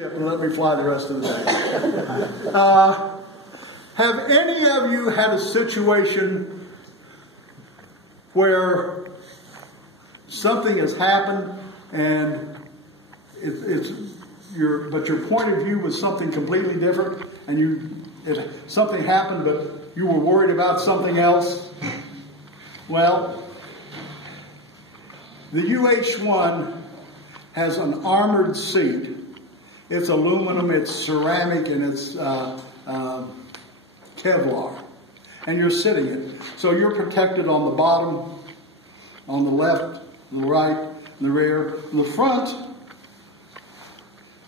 And let me fly the rest of the day. Have any of you had a situation where something has happened and but your point of view was something completely different, and something happened but you were worried about something else? Well, the UH-1 has an armored seat. It's aluminum, it's ceramic, and it's Kevlar. And you're sitting in it. So you're protected on the bottom, on the left, the right, the rear. In the front,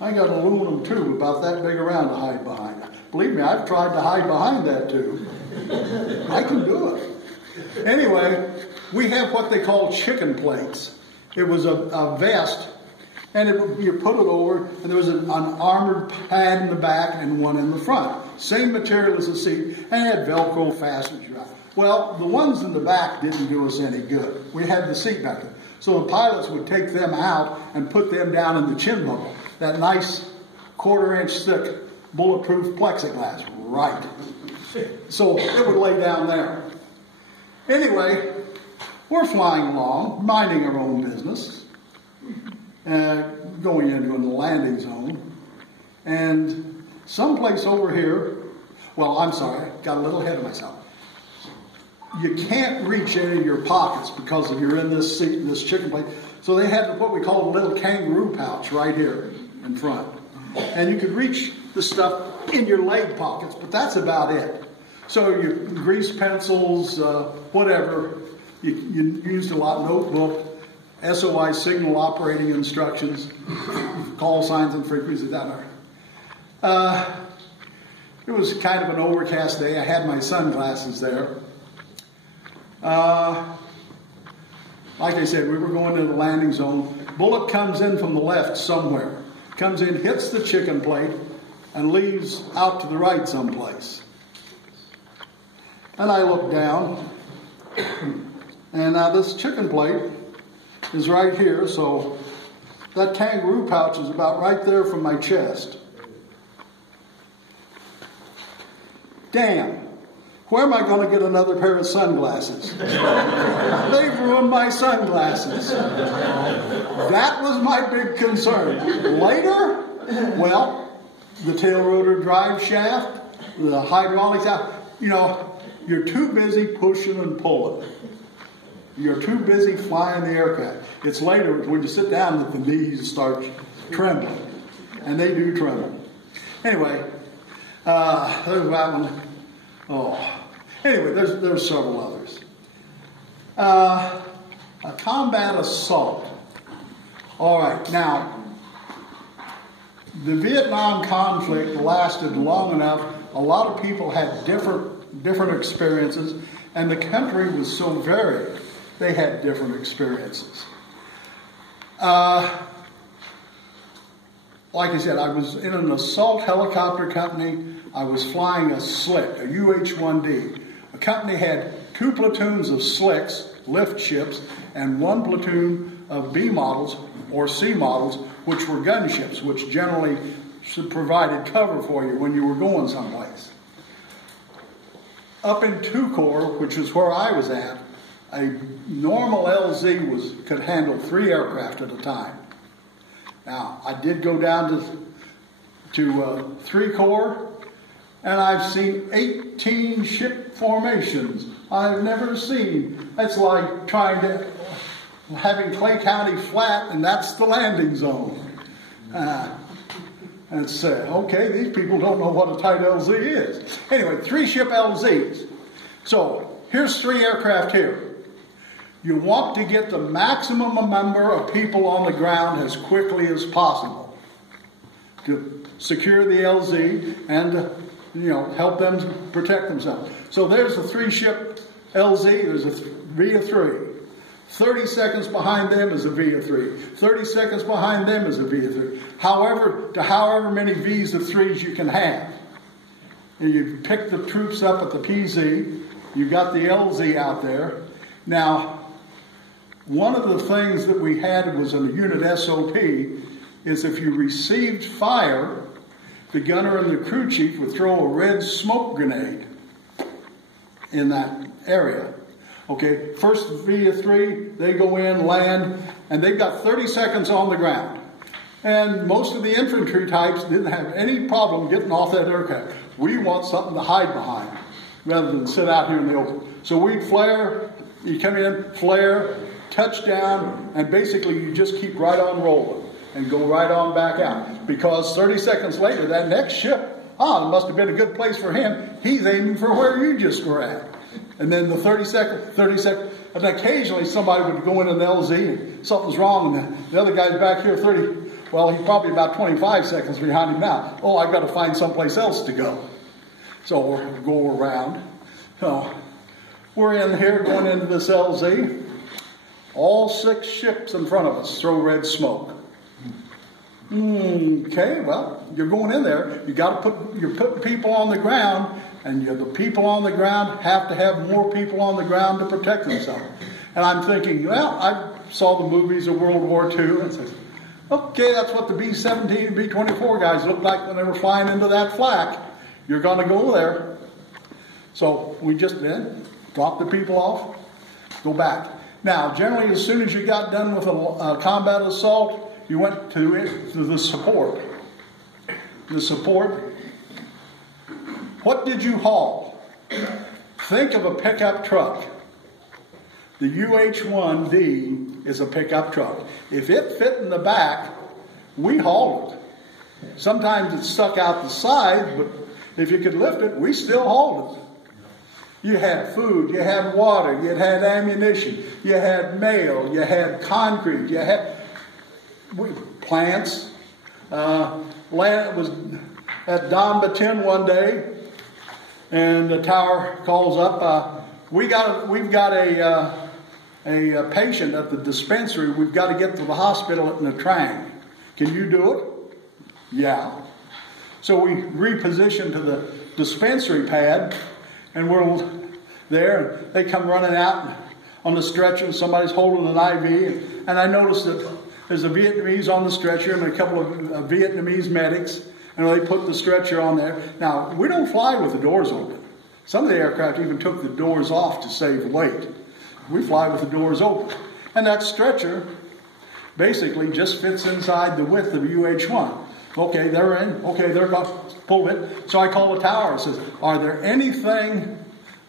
I got an aluminum tube about that big around to hide behind. Believe me, I've tried to hide behind that tube. I can do it. Anyway, we have what they call chicken plates. It was a vest. And you put it over, and there was an armored pad in the back and one in the front. Same material as the seat, and it had Velcro fasteners. Well, the ones in the back didn't do us any good. We had the seat back there. So the pilots would take them out and put them down in the chin buckle. That nice 1/4-inch thick bulletproof plexiglass. Right. So it would lay down there. Anyway, we're flying along, minding our own business. Going into the landing zone, and someplace over here, well, I'm sorry, I got a little ahead of myself. You can't reach any of your pockets because you're in this seat, in this chicken plate. So they had what we call a little kangaroo pouch right here in front. And you could reach the stuff in your leg pockets, but that's about it. So your grease pencils, whatever, you used a lot, notebook, SOI signal operating instructions, call signs and frequencies, that. It was kind of an overcast day. I had my sunglasses there. Like I said, we were going to the landing zone. Bullet comes in from the left somewhere. Comes in, hits the chicken plate, and leaves out to the right someplace. And I look down, and now this chicken plate is right here, so that kangaroo pouch is about right there from my chest. Damn, where am I going to get another pair of sunglasses? They've ruined my sunglasses. That was my big concern. Later, well, the tail rotor drive shaft, the hydraulics out, you're too busy pushing and pulling. You're too busy flying the aircraft. It's later when you sit down that the knees start trembling. And they do tremble. Anyway, there's that one. Oh. Anyway, there's several others. A combat assault. All right, now, the Vietnam conflict lasted long enough. A lot of people had different experiences, and the country was so varied. They had different experiences. Like I said, I was in an assault helicopter company. I was flying a Slick, a UH-1D. The company had 2 platoons of Slicks, lift ships, and 1 platoon of B models, or C models, which were gunships, which generally provided cover for you when you were going someplace. Up in 2 Corps, which is where I was at, a normal LZ could handle 3 aircraft at a time. Now, I did go down to 3 Corps, and I've seen 18 ship formations I've never seen. That's like having Clay County flat, and that's the landing zone. And it's, okay, these people don't know what a tight LZ is. Anyway, 3 ship LZs. So, here's 3 aircraft here. You want to get the maximum number of people on the ground as quickly as possible to secure the LZ and help them to protect themselves. So there's a 3-ship LZ, there's a V of 3. 30 seconds behind them is a V of 3. 30 seconds behind them is a V of 3. However many Vs of 3s you can have. And you pick the troops up at the PZ, you've got the LZ out there. Now, one of the things that we had was in the unit SOP is if you received fire, the gunner and the crew chief would throw a red smoke grenade in that area. Okay, first V3, they go in, land, and they've got 30 seconds on the ground. And most of the infantry types didn't have any problem getting off that aircraft. We want something to hide behind rather than sit out here in the open. So we'd flare, you come in, flare, touchdown, and basically you just keep right on rolling and go right on back out. Because 30 seconds later, that next ship, it must have been a good place for him. He's aiming for where you just were at. And then the 30 seconds, and occasionally somebody would go in an LZ and something's wrong, and the other guy's back here 30. Well, he's probably about 25 seconds behind him now. Oh, I've got to find someplace else to go. So we'll go around. So we're in here going into this LZ. All 6 ships in front of us throw red smoke. Okay, well, you're going in there. You're putting people on the ground, and the people on the ground have to have more people on the ground to protect themselves. And I'm thinking, well, I saw the movies of World War II, and says, okay, that's what the B-17 and B-24 guys looked like when they were flying into that flak. You're going to go there. So we just then drop the people off, go back. Now, generally, as soon as you got done with a combat assault, you went to the support. The support. What did you haul? Think of a pickup truck. The UH-1D is a pickup truck. If it fit in the back, we hauled it. Sometimes it stuck out the side, but if you could lift it, we still hauled it. You had food, you had water, you had ammunition, you had mail, you had concrete, you had plants. Land was at Don Batin one day, and the tower calls up. We've got a patient at the dispensary. We've got to get to the hospital in a train. Can you do it? Yeah. So we repositioned to the dispensary pad, and we're there. And they come running out on the stretcher, and somebody's holding an IV. And I noticed that there's a Vietnamese on the stretcher and a couple of Vietnamese medics, and they put the stretcher on there. Now, we don't fly with the doors open. Some of the aircraft even took the doors off to save weight. We fly with the doors open. And that stretcher basically just fits inside the width of UH-1. Okay, they're in. Okay, they're going to pull it. So I call the tower and says, are there anything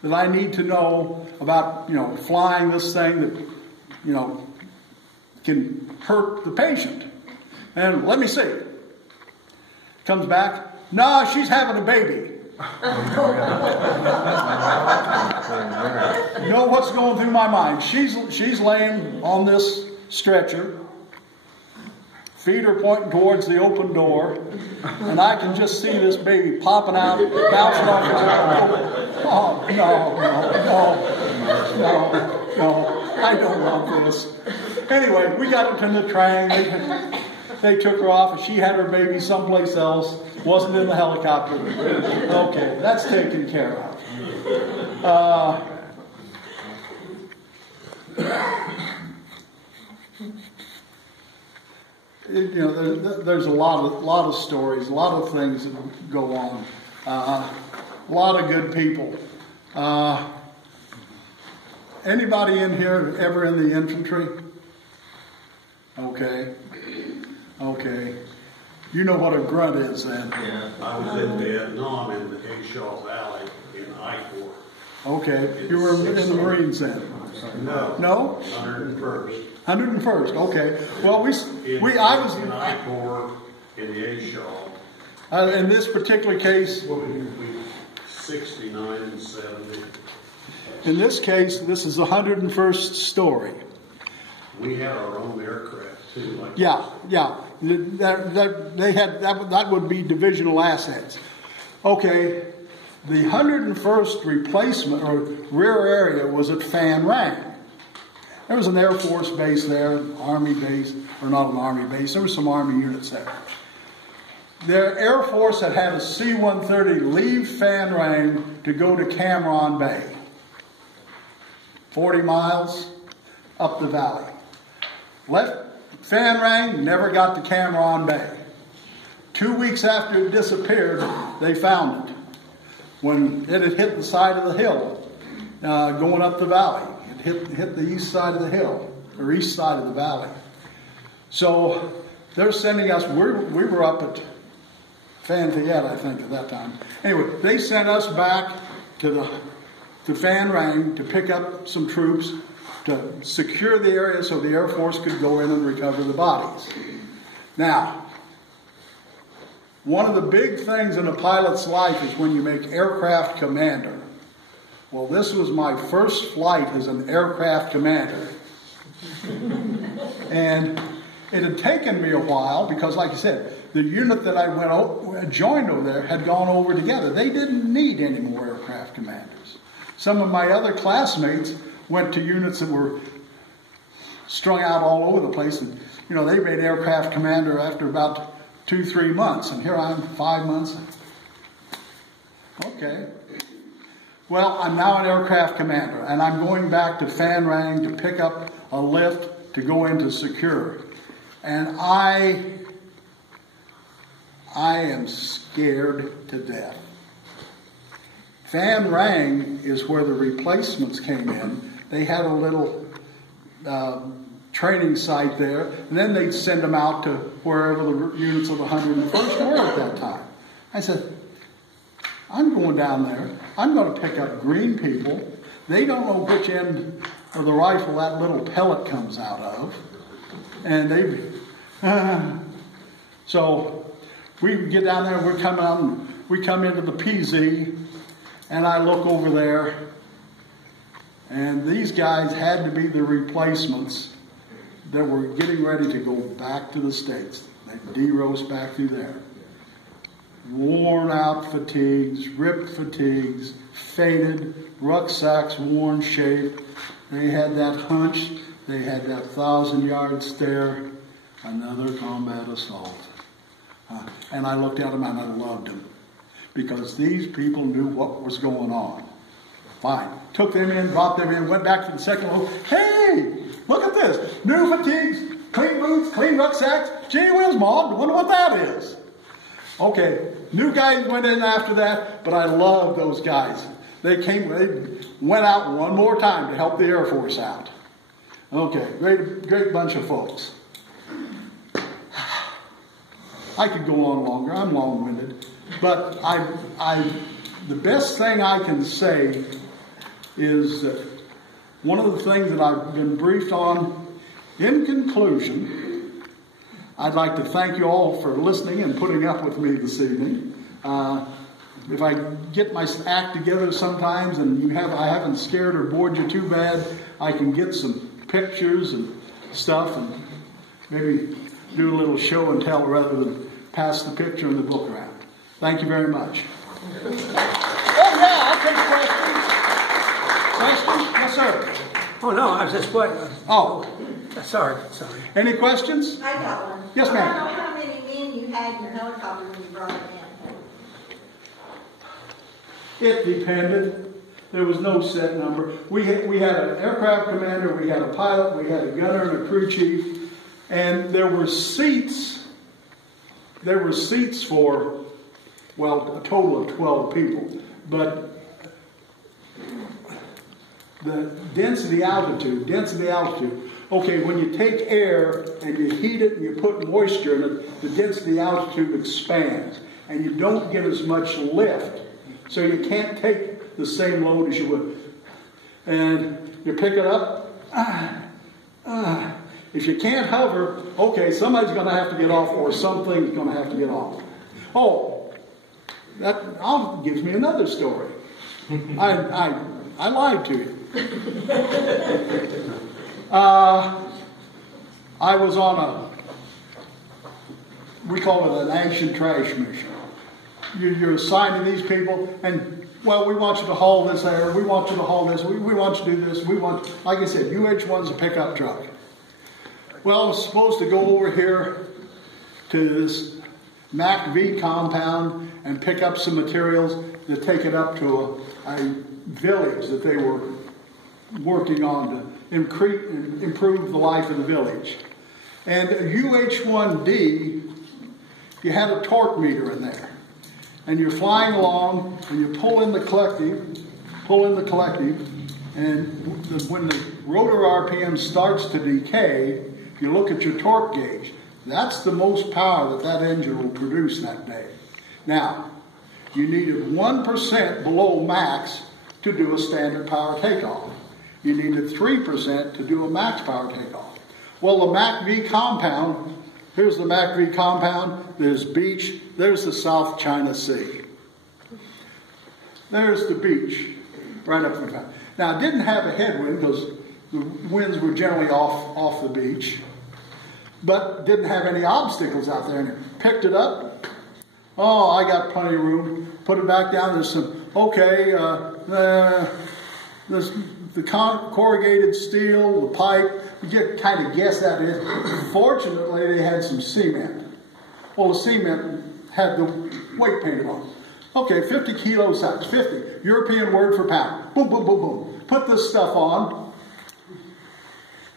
that I need to know about, flying this thing that, can hurt the patient? And let me see. Comes back, no, she's having a baby. You know what's going through my mind? She's laying on this stretcher, feet are pointing towards the open door, and I can just see this baby popping out, bouncing off the top. Oh, no, I don't want this. Anyway, we got into the train. They took her off, and she had her baby someplace else. Wasn't in the helicopter. Okay, that's taken care of. There's a lot of stories, a lot of things that go on. A lot of good people. Anybody in here ever in the infantry? Okay. You know what a grunt is then. Yeah, I was in Vietnam in the Shaw Valley in I Corps. Okay, you were in the Marines then? No? 101st. 101st, okay. Well, I was in I Corps in the A Shaw. In this particular case, 69 and 70. In this case, this is the 101st story. We had our own aircraft too. Like yeah. They had that would be divisional assets. Okay, the 101st replacement or rear area was at Phan Rang. There was an Air Force base there, an Army base, or not an Army base. There were some Army units there. The Air Force had a C-130 leave Phan Rang to go to Cam Ranh Bay. 40 miles up the valley. Left Fan rang, never got the camera on bay. 2 weeks after it disappeared, they found it. When it had hit the side of the hill, going up the valley. It hit the east side of the hill, or east side of the valley. So they're sending us, we were up at Fayette, I think, at that time. Anyway, they sent us back to Fan Rang to pick up some troops to secure the area so the Air Force could go in and recover the bodies. Now, one of the big things in a pilot's life is when you make aircraft commander. Well, this was my first flight as an aircraft commander. And it had taken me a while because, like I said, the unit that I joined over there had gone over together. They didn't need any more aircraft commanders. Some of my other classmates went to units that were strung out all over the place. And, you know, they made aircraft commander after about 2-3 months. And here I am, 5 months. Okay. Well, I'm now an aircraft commander, and I'm going back to Fan Rang to pick up a lift to go into secure. And I am scared to death. Fan Rang is where the replacements came in. They had a little training site there, and then they'd send them out to wherever the units of the 101st were at that time. I said, I'm going down there. I'm going to pick up green people. They don't know which end of the rifle that little pellet comes out of. And so we get down there and we come into the PZ, and I look over there, and these guys had to be the replacements that were getting ready to go back to the States. They de-roast back through there. Worn out fatigues, ripped fatigues, faded, rucksacks worn shape. They had that hunch, they had that 1,000-yard stare, another combat assault. And I looked at them and I loved them because these people knew what was going on. Fine. Took them in, dropped them in, went back to the second load. Hey, look at this. New fatigues, clean boots, clean rucksacks. Gee whiz, Mom, wonder what that is. Okay, new guys went in after that, but I love those guys. They went out one more time to help the Air Force out. Okay, great bunch of folks. I could go on longer. I'm long-winded, but the best thing I can say is that one of the things that I've been briefed on. In conclusion, I'd like to thank you all for listening and putting up with me this evening. If I get my act together sometimes and I haven't scared or bored you too bad, I can get some pictures and stuff and maybe do a little show and tell rather than pass the picture and the book around. Thank you very much. Oh yeah, I'll take questions. Questions? Yes, sir. Oh no, I was just wondering. Oh. Sorry. Any questions? I got one. Yes, ma'am. I don't know how many men you had in your helicopter when you brought it in. It depended. There was no set number. We had an aircraft commander, we had a pilot, we had a gunner and a crew chief, and there were seats. There were seats for, well, a total of 12 people. But the density altitude. Okay, when you take air and you heat it and you put moisture in it, the density altitude expands and you don't get as much lift. So you can't take the same load as you would. And you pick it up. If you can't hover, okay, somebody's going to have to get off or something's going to have to get off. Oh, that gives me another story. I lied to you. I was on we call it an action trash mission. You're assigned to these people, and, well, we want you to haul this air, we want you to haul this, we want you to do this, like I said, UH-1's a pickup truck. Well, I was supposed to go over here to this MAC-V compound and pick up some materials to take it up to a village that they were working on to improve the life of the village. And UH1D, you had a torque meter in there. And you're flying along, and you pull in the collective, and when the rotor RPM starts to decay, if you look at your torque gauge, that's the most power that engine will produce that day. Now, you needed 1% below max to do a standard power takeoff. You needed 3% to do a max power takeoff. Well, the MAC-V compound, here's the MAC-V compound, there's beach, there's the South China Sea. There's the beach, right up front. Now, it didn't have a headwind because the winds were generally off the beach, but didn't have any obstacles out there. And it picked it up. Oh, I got plenty of room. Put it back down. There's some, okay, there's the corrugated steel, the pipe. You get kind of guess that is. Fortunately, they had some cement. Well, the cement had the weight painted on it. Okay, 50 kilo size, 50. European word for pound. Boom, boom, boom, boom. Put this stuff on.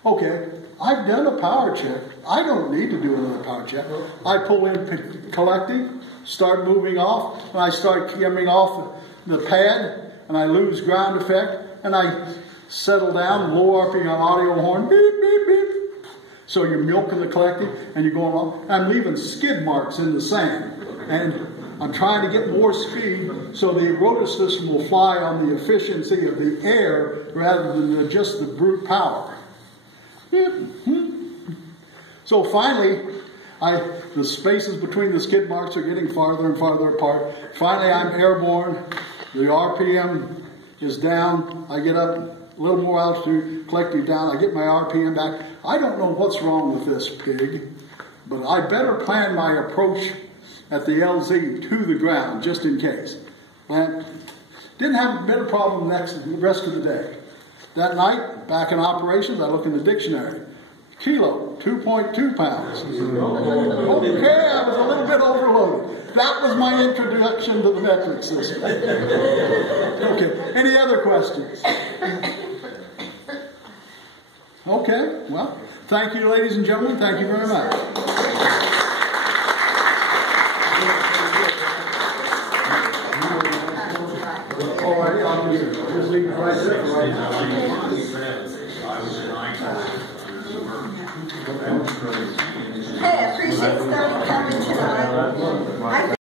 Okay, I've done a power check. I don't need to do another power check. I pull in collecting, start moving off, and I start coming off the pad, and I lose ground effect, and I settle down, low RPM audio horn, beep, beep, beep. So you're milking the collecting, and you're going on. I'm leaving skid marks in the sand, and I'm trying to get more speed so the rotor system will fly on the efficiency of the air rather than just the brute power. So finally, the spaces between the skid marks are getting farther and farther apart. Finally, I'm airborne. The RPM is down. I get up a little more altitude, collective down. I get my RPM back. I don't know what's wrong with this pig, but I better plan my approach at the LZ to the ground, just in case. And didn't have a bit of problem the rest of the day. That night, back in operations, I look in the dictionary. Kilo, 2.2 pounds. Okay, I was a little bit overloaded. That was my introduction to the metric system. Okay, any other questions? Okay, well, thank you, ladies and gentlemen. Thank you very much. All right, I'll just leave it right there. Hey, I appreciate Stoney coming tonight.